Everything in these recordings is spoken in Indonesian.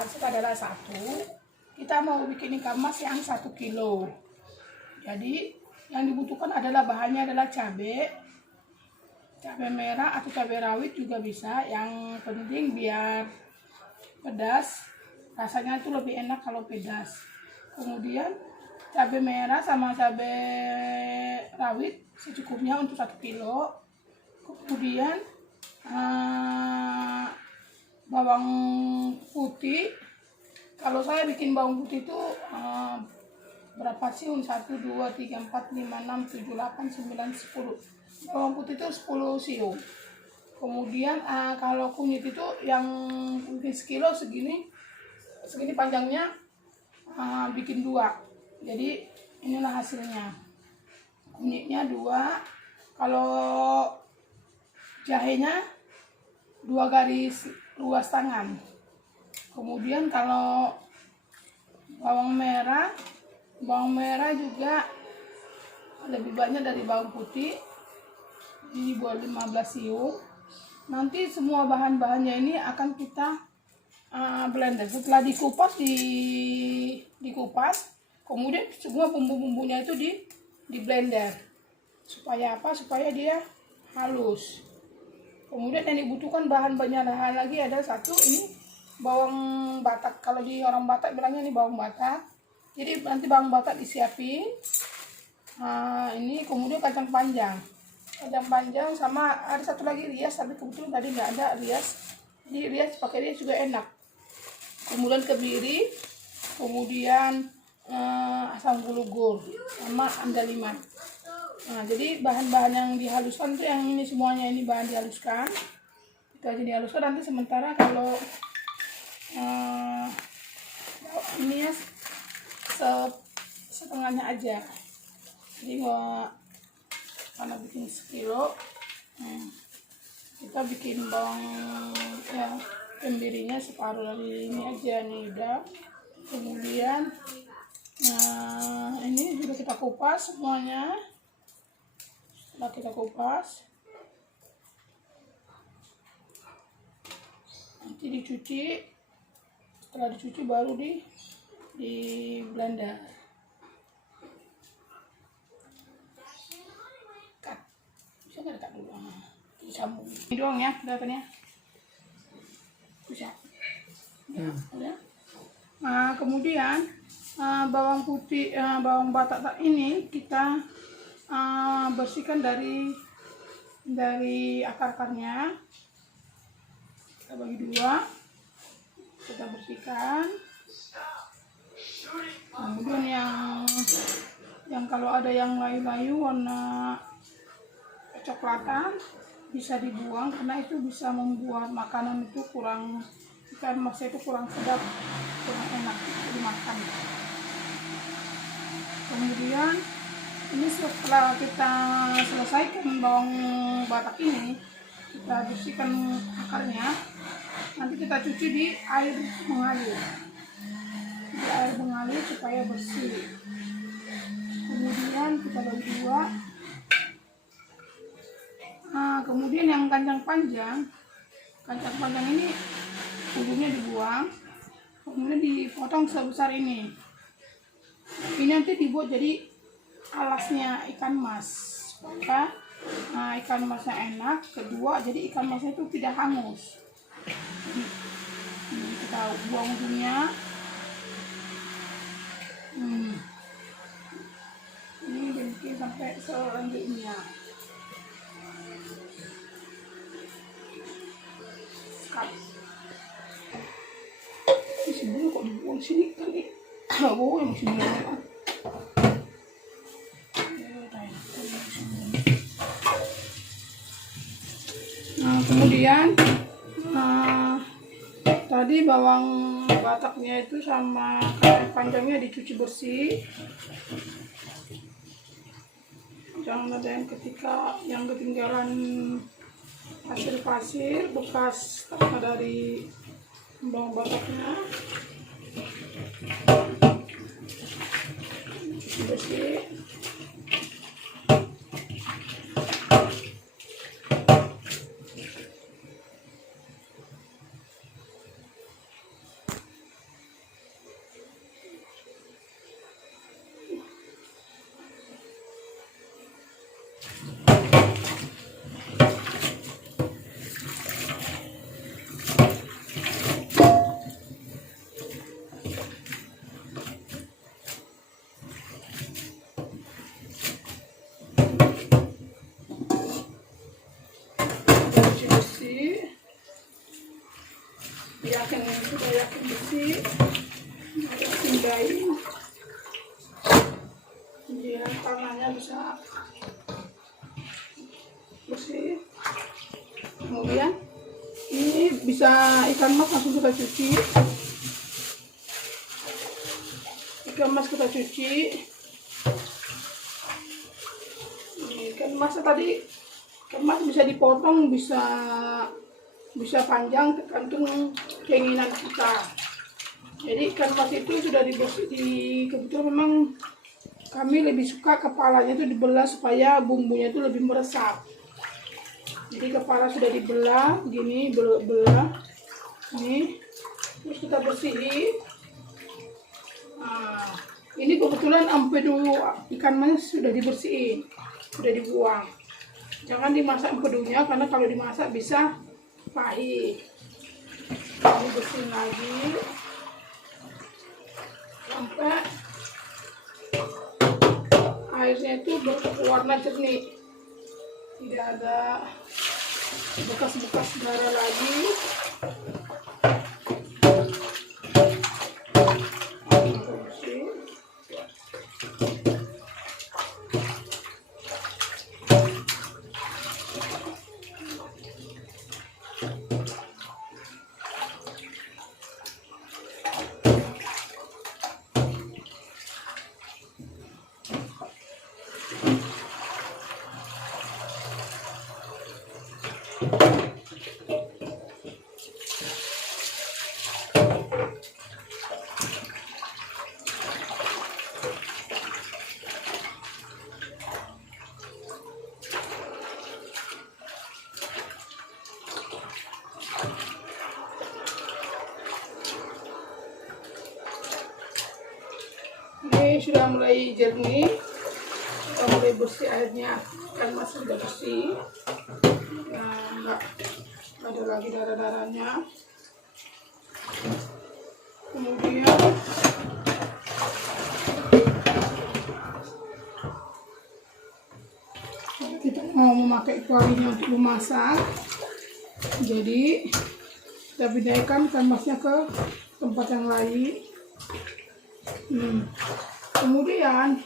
hasil adalah 1. Kita mau bikin ikan mas yang 1 kilo. Jadi yang dibutuhkan adalah bahannya adalah cabai merah atau cabai rawit juga bisa. Yang penting biar pedas, rasanya itu lebih enak kalau pedas. Kemudian cabai merah sama cabai rawit secukupnya untuk 1 kilo. Kemudian bawang putih, kalau saya bikin bawang putih itu berapa siung? 1, 2, 3, 4, 5, 6, 7, 8, 9, 10. Bawang putih itu 10 siung. Kemudian kalau kunyit itu yang mungkin sekilo segini panjangnya, bikin 2. Jadi inilah hasilnya. Kunyitnya 2. Kalau jahenya 2 garis luas tangan. Kemudian kalau bawang merah juga lebih banyak dari bawang putih. Ini buat 15 siung. Nanti semua bahan-bahannya ini akan kita blender. Setelah dikupas dikupas, kemudian semua bumbu-bumbunya itu di blender. Supaya apa? Supaya dia halus. Kemudian yang dibutuhkan bahan-bahannya lagi ada 1 ini bawang batak. Kalau di orang Batak bilangnya ini bawang batak. Jadi nanti bawang batak disiapin. Ini kemudian kacang panjang sama ada 1 lagi rias, tapi kebetulan tadi nggak ada rias. Jadi rias pakai rias juga enak. Kemudian kebiri, kemudian asam gulugur sama andaliman. Nah, jadi bahan-bahan yang dihaluskan itu yang ini semuanya, ini bahan dihaluskan. Itu aja dihaluskan. Nanti sementara kalau ini ya setengahnya aja. Jadi karena bikin sekilo, kita bikin bawang ya kembirinya separuh dari ini aja nih udah. Kemudian ini sudah kita kupas semuanya. Setelah kita kupas, nanti dicuci. Setelah dicuci baru di blender. Bisa nggak dekat dulu? Disambung. Ini doang ya kelihatannya. Bisa. Ya, udah. Nah, kemudian bawang putih, bawang batak ini kita bersihkan dari akar-akarnya. Kita bagi 2. Kita bersihkan. Kemudian yang kalau ada yang layu-layu warna kecoklatan bisa dibuang, karena itu bisa membuat makanan itu ikan masnya itu kurang sedap, kurang enak dimakan. Kemudian ini setelah kita selesaikan bawang batak ini, kita bersihkan akarnya. Nanti kita cuci di air mengalir. Di air mengalir supaya bersih. Kemudian kita bagi 2. Kemudian yang kacang panjang ini ujungnya dibuang, kemudian dipotong sebesar ini. Ini nanti dibuat jadi alasnya ikan mas, supaya ikan masnya enak. Kedua, jadi ikan masnya itu tidak hangus. Ini kita buang ujungnya. Ini bikin sampai selanjutnya. Ini sebenarnya kok dibuang sini kali? Oh, yang sini. Nah, kemudian tadi bawang bataknya itu sama kacang panjangnya dicuci bersih. Jangan ada yang ketinggalan pasir-pasir bekas dari bawang bataknya. Cuci bersih. udah yakin bersih, pindahin biar tangannya bisa bersih. Kemudian ini bisa ikan mas langsung kita cuci. Ikan mas kita cuci. Ini ikan masnya tadi, ikan mas bisa dipotong, bisa panjang, tergantung keinginan kita. Jadi ikan mas itu sudah kebetulan memang kami lebih suka kepalanya itu dibelah supaya bumbunya itu lebih meresap. Jadi kepala sudah dibelah, gini belah, nih, terus kita bersihin. Nah, ini kebetulan empedu ikan mas sudah dibersihin, sudah dibuang. Jangan dimasak empedunya karena kalau dimasak bisa pahit. Ini bersihin lagi sampai airnya itu berwarna jernih, tidak ada bekas-bekas darah lagi. Ini sudah mulai jernih, sudah mulai bersih airnya, kan masih sudah bersih. Nah, nggak ada lagi darah-darahnya. Kemudian kita mau memakai kualinya untuk memasak, jadi kita pindahkan ikan masnya ke tempat yang lain. Kemudian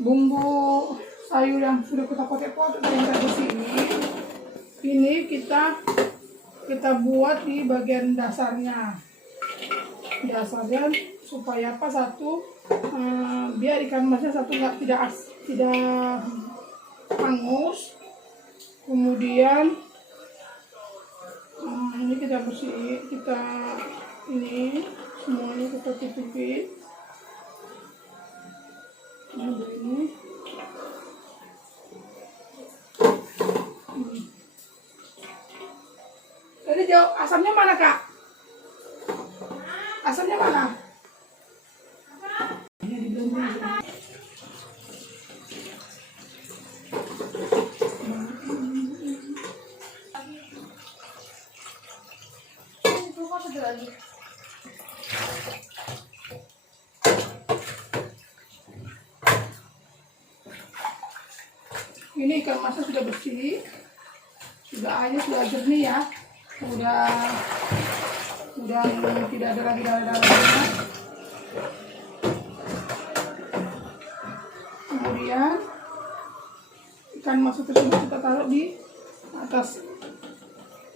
bumbu sayur yang sudah kita pakai potong yang tadi ini kita buat di bagian dasarnya supaya apa, biar ikan masnya tidak hangus. Kemudian ini kita bersih, ini semuanya kita tutupin. Ini tadi jauh asamnya mana kak? Asamnya mana? Ini di blender. Itu kok ada lagi? Ini ikan masnya sudah bersih, airnya sudah jernih ya, udah tidak ada lagi darah-darahnya. Kemudian ikan mas tersebut kita taruh di atas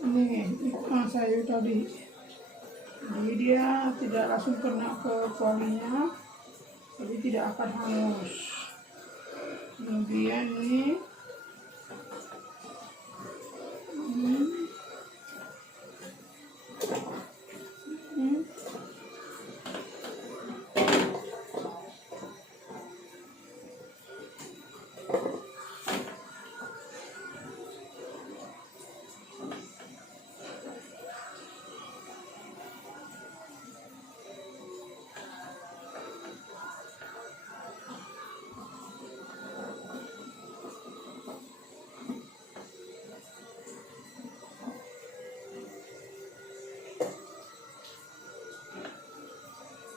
ini ikan sayur tadi, jadi dia tidak langsung kena ke kualinya, jadi tidak akan hangus. Kemudian ini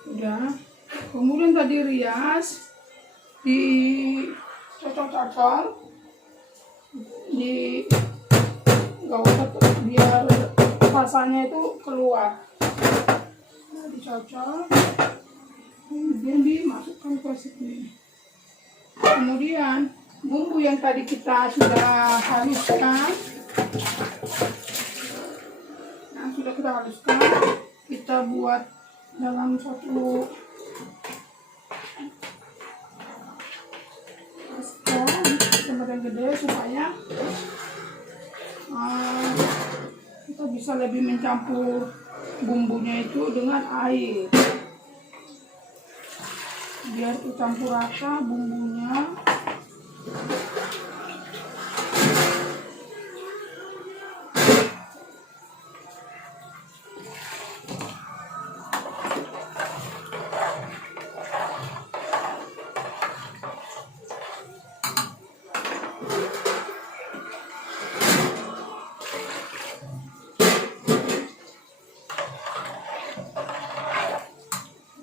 udah. Kemudian tadi rias dicocok-cocok di gak usah biar rasanya itu keluar. cocok, kemudian dimasukkan ke sini. Kemudian bumbu yang tadi kita sudah haluskan, kita buat dalam satu tempat yang gede supaya kita bisa lebih mencampur bumbunya itu dengan air, biar campur rata bumbunya.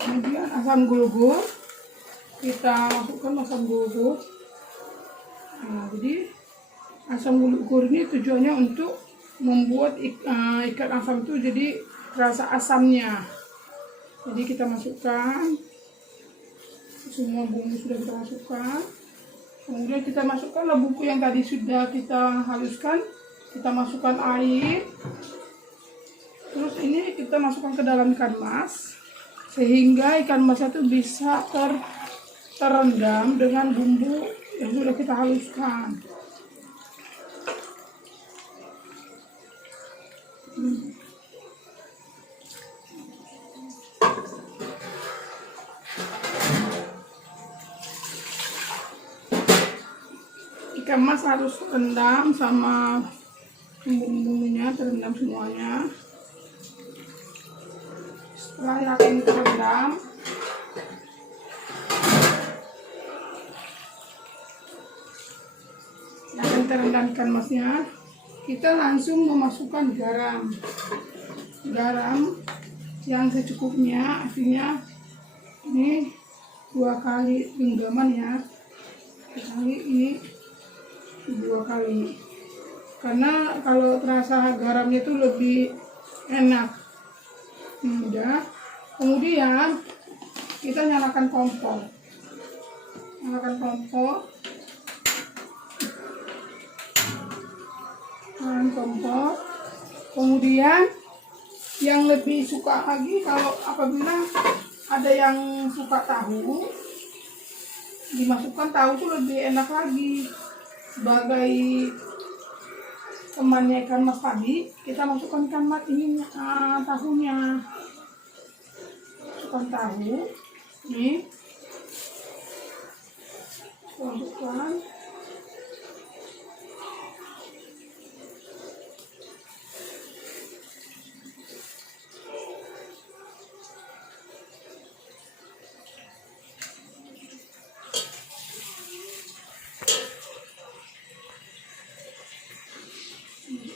Kemudian asam gulgur, kita masukkan asam gulgur. Nah, jadi asam gulgur ini tujuannya untuk membuat ikan asam itu jadi rasa asamnya. Jadi kita masukkan semua bumbu, sudah kita masukkan. Kemudian kita masukkanlah bumbu yang tadi sudah kita haluskan, kita masukkan air. Terus ini kita masukkan ke dalam ikan mas, sehingga ikan mas itu bisa terendam dengan bumbu yang sudah kita haluskan. Ikan mas harus terendam sama bumbu-bumbunya, terendam semuanya. Setelah ikan terendam, ikan masnya, kita langsung memasukkan garam yang secukupnya, artinya ini 2 kali genggaman ya, ini 2 kali, karena kalau terasa garamnya itu lebih enak. Udah, kemudian kita nyalakan kompor, kemudian yang lebih suka lagi, kalau apabila ada yang suka tahu, dimasukkan tahu itu lebih enak lagi. Sebagai temannya ikan mas tadi, kita masukkan ikan mas ini tahunya, masukkan tahu ini, masukkan.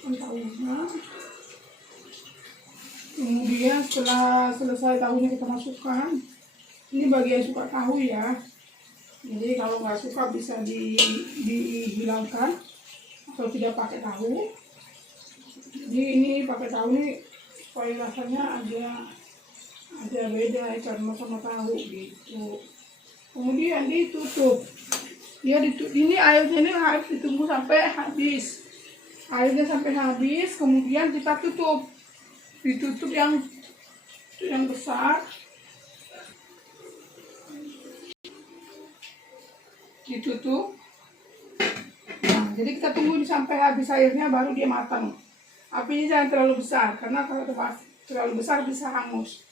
Tahunya. Kemudian setelah selesai tahunya kita masukkan, ini bagi yang suka tahu ya, jadi kalau nggak suka bisa dihilangkan atau tidak pakai tahu. Jadi ini pakai tahu ini supaya rasanya ada beda ikan mas sama tahu gitu. Kemudian ditutup, ini airnya ini harus ditunggu sampai habis. Airnya sampai habis, kemudian kita ditutup yang besar, ditutup. Nah, jadi kita tunggu sampai habis airnya baru dia matang. Apinya jangan terlalu besar, karena kalau terlalu besar bisa hangus.